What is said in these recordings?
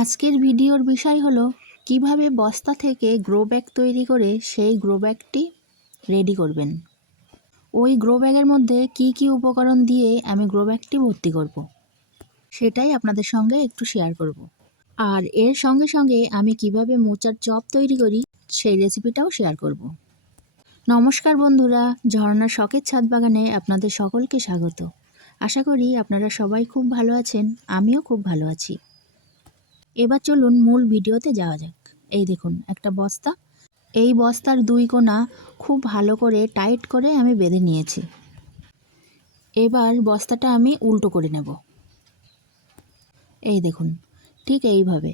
আজকের ভিডিওর বিষয় হলো কিভাবে বস্তা থেকে গ্রো ব্যাগ তৈরি করে সেই গ্রো ব্যাগটি রেডি করবেন। ওই গ্রো ব্যাগের মধ্যে কি কি উপকরণ দিয়ে আমি গ্রো ব্যাগটি ভর্তি করব, সেটাই আপনাদের সঙ্গে একটু শেয়ার করব। আর এর সঙ্গে সঙ্গে আমি কিভাবে মোচার চপ তৈরি করি সেই রেসিপিটাও শেয়ার করব। নমস্কার বন্ধুরা, ঝর্ণার শখের ছাদ বাগানে আপনাদের সকলকে স্বাগত। আশা করি আপনারা সবাই খুব ভালো আছেন, আমিও খুব ভালো আছি। এবার চলুন মূল ভিডিওতে যাওয়া যাক। এই দেখুন একটা বস্তা, এই বস্তার দুই কোণা খুব ভালো করে টাইট করে আমি বেঁধে নিয়েছি। এবার বস্তাটা আমি উল্টো করে নেব। এই দেখুন, ঠিক এইভাবে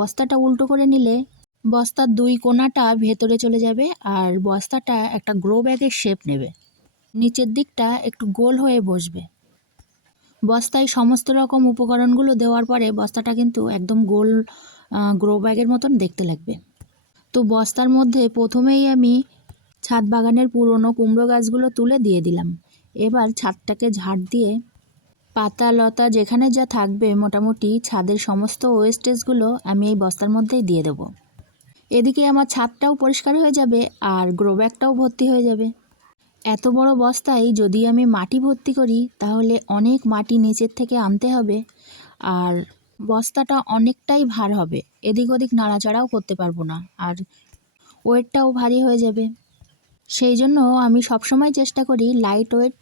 বস্তাটা উল্টো করে নিলে বস্তার দুই কোণাটা ভেতরে চলে যাবে আর বস্তাটা একটা গ্রো ব্যাগের শেপ নেবে, নিচের দিকটা একটু গোল হয়ে বসবে। বস্তায় সমস্ত রকম উপকরণগুলো দেওয়ার পরে বস্তাটা কিন্তু একদম গোল গ্রো ব্যাগের মতন দেখতে লাগবে। তো বস্তার মধ্যে প্রথমেই আমি ছাদ বাগানের পুরনো কুমড়ো গাছগুলো তুলে দিয়ে দিলাম। এবার ছাদটাকে ঝাড় দিয়ে পাতা লতা যেখানে যা থাকবে মোটামুটি ছাদের সমস্ত ওয়েস্টেজগুলো আমি এই বস্তার মধ্যেই দিয়ে দেব। এদিকে আমার ছাদটাও পরিষ্কার হয়ে যাবে আর গ্রো ব্যাগটাও ভর্তি হয়ে যাবে। এত বড় বস্তায় যদি আমি মাটি ভর্তি করি তাহলে অনেক মাটি নিচের থেকে আনতে হবে আর বস্তাটা অনেকটাই ভার হবে, এদিক ওদিক নাড়াচাড়াও করতে পারবো না আর ওয়েটটাও ভারী হয়ে যাবে। সেই জন্য আমি সবসময় চেষ্টা করি light weight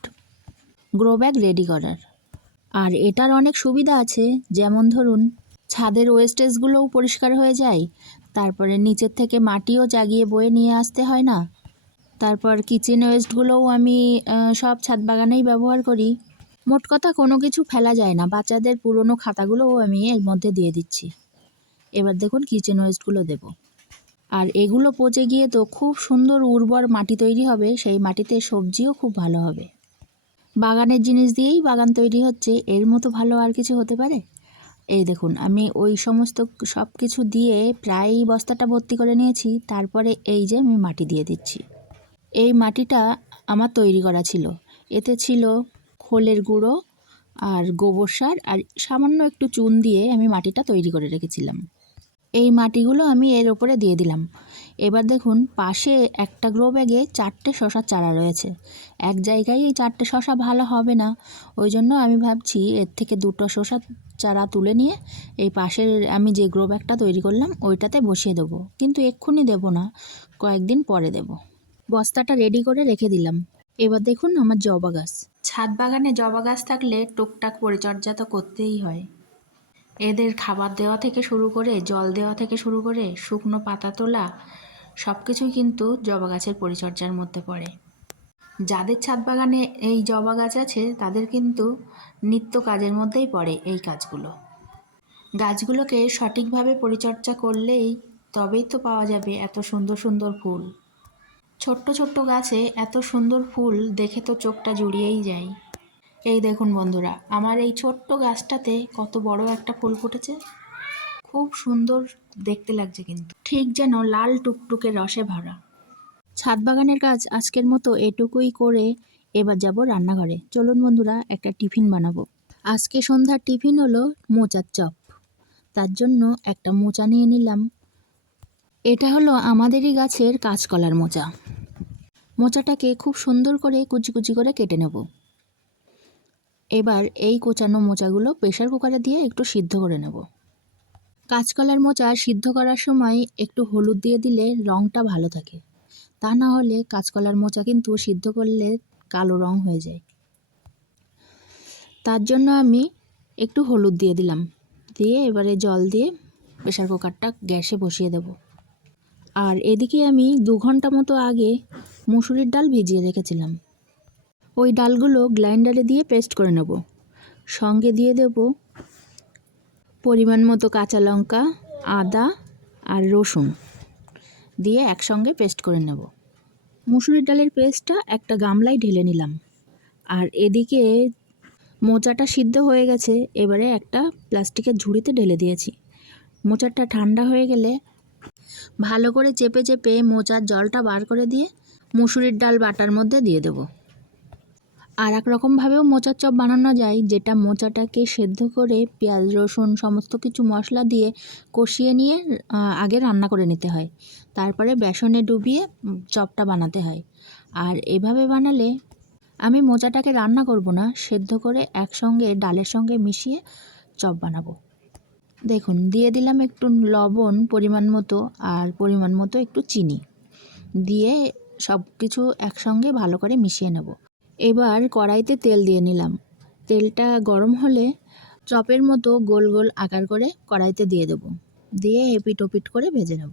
grow bag ready করার। আর এটার অনেক সুবিধা আছে, যেমন ধরুন ছাদের ওয়েস্টেজগুলোও পরিষ্কার হয়ে যায়, তারপরে নিচের থেকে মাটিও জাগিয়ে বয়ে নিয়ে আসতে হয় না, তারপর কিচেন ওয়েস্টগুলোও আমি সব ছাদ বাগানেই ব্যবহার করি। মোট কথা কোনো কিছু ফেলা যায় না, বাচ্চাদের পুরনো খাতাগুলোও আমি এর মধ্যে দিয়ে দিচ্ছি। এবার দেখুন কিচেন ওয়েস্টগুলো দেব, আর এগুলো পচে গিয়ে তো খুব সুন্দর উর্বর মাটি তৈরি হবে, সেই মাটিতে সবজিও খুব ভালো হবে। বাগানের জিনিস দিয়েই বাগান তৈরি হচ্ছে, এর মতো ভালো আর কিছু হতে পারে? এই দেখুন আমি ওই সমস্ত সব কিছু দিয়ে প্রায় বস্তাটা ভর্তি করে নিয়েছি। তারপরে এই যে আমি মাটি দিয়ে দিচ্ছি। এই মাটিটা আমার তৈরি করা ছিল, এতে ছিল খোলের গুঁড়ো আর গোবর সার আর সামান্য একটু চুন দিয়ে আমি মাটিটা তৈরি করে রেখেছিলাম। এই মাটিগুলো আমি এর ওপরে দিয়ে দিলাম। এবার দেখুন পাশে একটা গ্রো ব্যাগে 4টে শশার চারা রয়েছে। এক জায়গায় এই 4টে শশা ভালো হবে না, ওই জন্য আমি ভাবছি এর থেকে 2টো শশার চারা তুলে নিয়ে এই পাশের আমি যে গ্রো ব্যাগটা তৈরি করলাম ওইটাতে বসিয়ে দেবো, কিন্তু এক্ষুনি দেবো না, কয়েকদিন পরে দেব। বস্তাটা রেডি করে রেখে দিলাম। এবার দেখুন আমার জবা গাছ। ছাদ বাগানে জবা গাছ থাকলে টুকটাক পরিচর্যা তো করতেই হয়। এদের খাবার দেওয়া থেকে শুরু করে জল দেওয়া থেকে শুরু করে শুকনো পাতা তোলা সব কিছুই কিন্তু জবা গাছের পরিচর্যার মধ্যে পড়ে। যাদের ছাদ বাগানে এই জবা গাছ আছে তাদের কিন্তু নিত্য কাজের মধ্যেই পড়ে এই কাজগুলো। গাছগুলোকে সঠিকভাবে পরিচর্যা করলেই তবেই তো পাওয়া যাবে এত সুন্দর সুন্দর ফুল। ছোট্ট ছোট্ট গাছে এত সুন্দর ফুল দেখে তো চোখটা জুড়িয়েই যায়। এই দেখুন বন্ধুরা, আমার এই ছোট্ট গাছটাতে কত বড় একটা ফুল ফুটেছে, খুব সুন্দর দেখতে লাগছে, কিন্তু ঠিক যেন লাল টুকটুকে রসে ভরা। ছাদ বাগানের কাজ আজকের মতো এটুকুই করে এবার যাব রান্নাঘরে। চলুন বন্ধুরা একটা টিফিন বানাবো। আজকে সন্ধ্যার টিফিন হলো মোচার চপ। তার জন্য একটা মোচা নিয়ে নিলাম। এটা হলো আমাদেরই গাছের কাঁচকলার মোচা। মোচাটাকে খুব সুন্দর করে কুচি কুচি করে কেটে নেব। এবার এই কোচানো মোচাগুলো প্রেসার কুকারে দিয়ে একটু সিদ্ধ করে নেব। কাঁচকলার মোচা সিদ্ধ করার সময় একটু হলুদ দিয়ে দিলে রঙটা ভালো থাকে, তা না হলে কাঁচকলার মোচা কিন্তু সিদ্ধ করলে কালো রং হয়ে যায়। তার জন্য আমি একটু হলুদ দিয়ে দিলাম, দিয়ে এবারে জল দিয়ে প্রেসার কুকারটা গ্যাসে বসিয়ে দেব। আর এদিকে আমি 2 ঘন্টা মতো আগে মুসুরির ডাল ভিজিয়ে রেখেছিলাম। ওই ডালগুলো গ্রাইন্ডারে দিয়ে পেস্ট করে নেব। সঙ্গে দিয়ে দেব পরিমাণ মতো কাঁচা লঙ্কা, আদা আর রসুন দিয়ে একসঙ্গে পেস্ট করে নেব। মুসুরির ডালের পেস্টটা একটা গামলায় ঢেলে নিলাম। আর এদিকে মোচাটা সিদ্ধ হয়ে গেছে, এবারে একটা প্লাস্টিকের ঝুড়িতে ঢেলে দিয়েছি। মোচাটা ঠান্ডা হয়ে গেলে ভালো করে চেপে চেপে মোচার জলটা বার করে দিয়ে মুসুরির ডাল বাটার মধ্যে দিয়ে দেব। আর এক রকমভাবেও মোচার চপ বানানো যায়, যেটা মোচাটাকে সেদ্ধ করে পেঁয়াজ রসুন সমস্ত কিছু মশলা দিয়ে কষিয়ে নিয়ে আগে রান্না করে নিতে হয়, তারপরে বেসনে ডুবিয়ে চপটা বানাতে হয়। আর এভাবে বানালে আমি মোচাটাকে রান্না করব না, সেদ্ধ করে একসঙ্গে ডালের সঙ্গে মিশিয়ে চপ বানাবো। দেখুন, দিয়ে দিলাম একটু লবণ পরিমাণ মতো, আর পরিমাণ মতো একটু চিনি দিয়ে সব কিছু একসঙ্গে ভালো করে মিশিয়ে নেব। এবার কড়াইতে তেল দিয়ে নিলাম। তেলটা গরম হলে চপের মতো গোল গোল আকার করে কড়াইতে দিয়ে দেবো, দিয়ে এপিট ওপিট করে ভেজে নেব।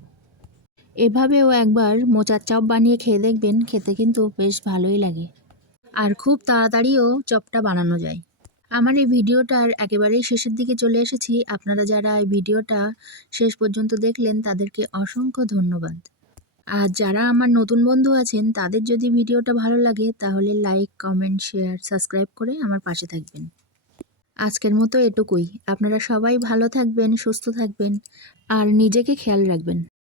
এভাবেও একবার মোচার চপ বানিয়ে খেয়ে দেখবেন, খেতে কিন্তু বেশ ভালোই লাগে, আর খুব তাড়াতাড়িও চপটা বানানো যায়। আমার এই ভিডিওটার একেবারেই শেষের দিকে চলে এসেছি। আপনারা যারা এই ভিডিওটা শেষ পর্যন্ত দেখলেন তাদেরকে অসংখ্য ধন্যবাদ। আর যারা আমার নতুন বন্ধু আছেন তাদের যদি ভিডিওটা ভালো লাগে তাহলে লাইক, কমেন্ট, শেয়ার, সাবস্ক্রাইব করে আমার পাশে থাকবেন। আজকের মতো এটুকুই। আপনারা সবাই ভালো থাকবেন, সুস্থ থাকবেন আর নিজেকে খেয়াল রাখবেন।